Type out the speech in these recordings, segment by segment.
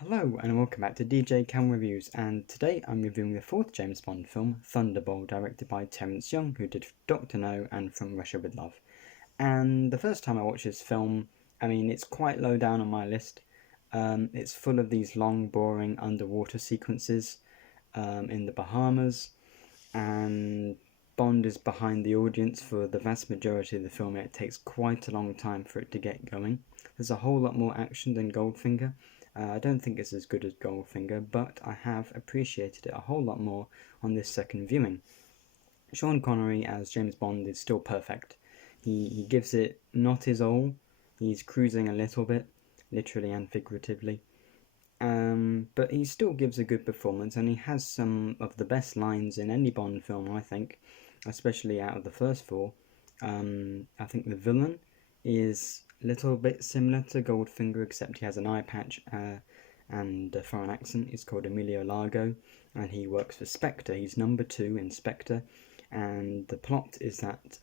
Hello and welcome back to DJCamel Reviews, and today I'm reviewing the fourth James Bond film, Thunderball, directed by Terence Young, who did Dr. No and From Russia with Love. And the first time I watched this film, it's quite low down on my list. It's full of these long, boring underwater sequences in the Bahamas, and Bond is behind the audience for the vast majority of the film. It takes quite a long time for it to get going. There's a whole lot more action than Goldfinger. I don't think it's as good as Goldfinger, but I have appreciated it a whole lot more on this second viewing. Sean Connery as James Bond is still perfect. He gives it not his all. He's cruising a little bit, literally and figuratively. But he still gives a good performance, and he has some of the best lines in any Bond film, I think, especially out of the first four. I think the villain is a little bit similar to Goldfinger, except he has an eye patch and a foreign accent. He's called Emilio Largo, and he works for Spectre. He's number 2 in Spectre, and the plot is that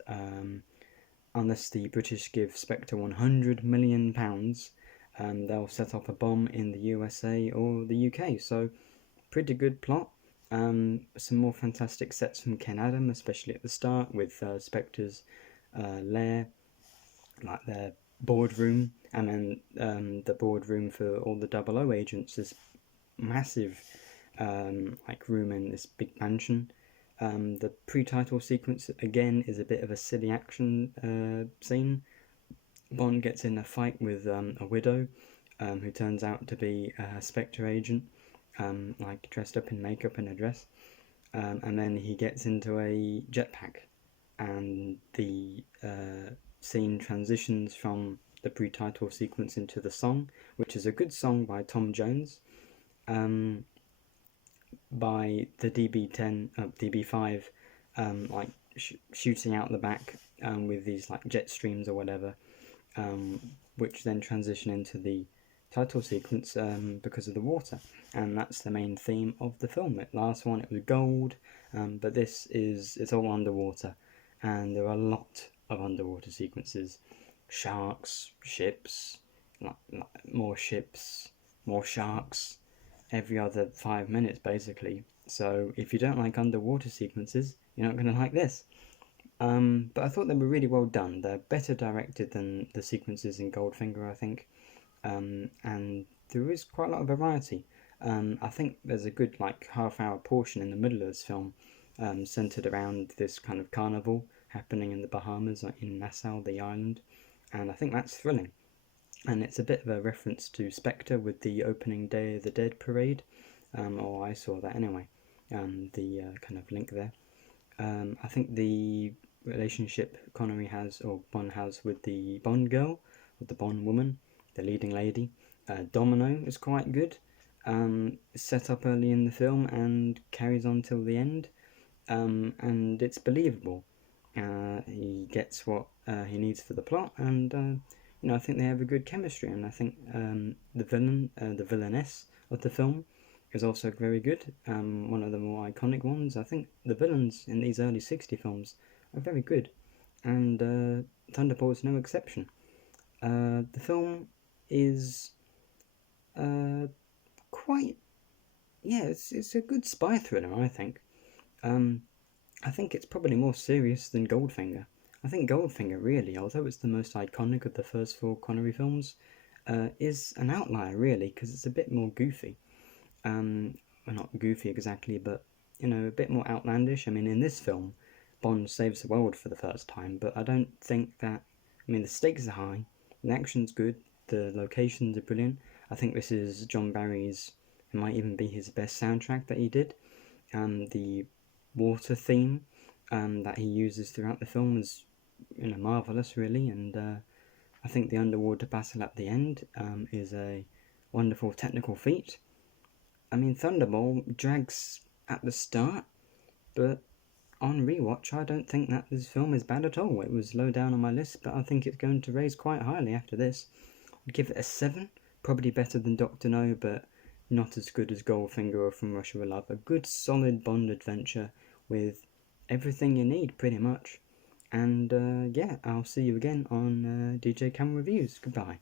unless the British give Spectre £100 million, they'll set off a bomb in the USA or the UK. So, pretty good plot. Some more fantastic sets from Ken Adam, especially at the start, with Spectre's lair, like their boardroom, and then the boardroom for all the 00 agents, this massive room in this big mansion. The pre-title sequence again is a bit of a silly action scene. Bond gets in a fight with a widow who turns out to be a Spectre agent, dressed up in makeup and a dress, and then he gets into a jetpack, and the scene transitions from the pre-title sequence into the song, which is a good song by Tom Jones, by the DB5, shooting out the back with these jet streams or whatever, which then transition into the title sequence because of the water, and that's the main theme of the film. The last one, it was gold, but it's all underwater, and there are a lot of underwater sequences. Sharks, ships, more ships, more sharks, every other 5 minutes basically. So if you don't like underwater sequences, you're not going to like this. But I thought they were really well done. They're better directed than the sequences in Goldfinger, I think. And there is quite a lot of variety. I think there's a good half-hour portion in the middle of this film centered around this kind of carnival happening in the Bahamas, in Nassau, the island, and I think that's thrilling. And it's a bit of a reference to Spectre with the opening Day of the Dead parade, or I saw that anyway, the kind of link there. I think the relationship Connery has, or Bond has, with the Bond girl, with the Bond woman, the leading lady, Domino, is quite good. Set up early in the film and carries on till the end, and it's believable. He gets what he needs for the plot, and I think they have a good chemistry. And I think the villain, the villainess of the film, is also very good. One of the more iconic ones. I think the villains in these early 60 films are very good, and Thunderball is no exception. The film is it's a good spy thriller, I think. I think it's probably more serious than Goldfinger. I think Goldfinger, really, although it's the most iconic of the first 4 Connery films, is an outlier, really, because it's a bit more goofy. Well, not goofy exactly, but, a bit more outlandish. In this film, Bond saves the world for the first time, but I don't think that... the stakes are high, the action's good, the locations are brilliant. I think this is John Barry's... It might even be his best soundtrack that he did. The water theme that he uses throughout the film is marvellous, really, and I think the underwater battle at the end is a wonderful technical feat. Thunderball drags at the start, but on rewatch I don't think that this film is bad at all. It was low down on my list, but I think it's going to raise quite highly after this. I'd give it a 7, probably better than Dr. No, but not as good as Goldfinger or From Russia with Love. A good solid Bond adventure with everything you need, pretty much. And I'll see you again on DJCamel Reviews. Goodbye.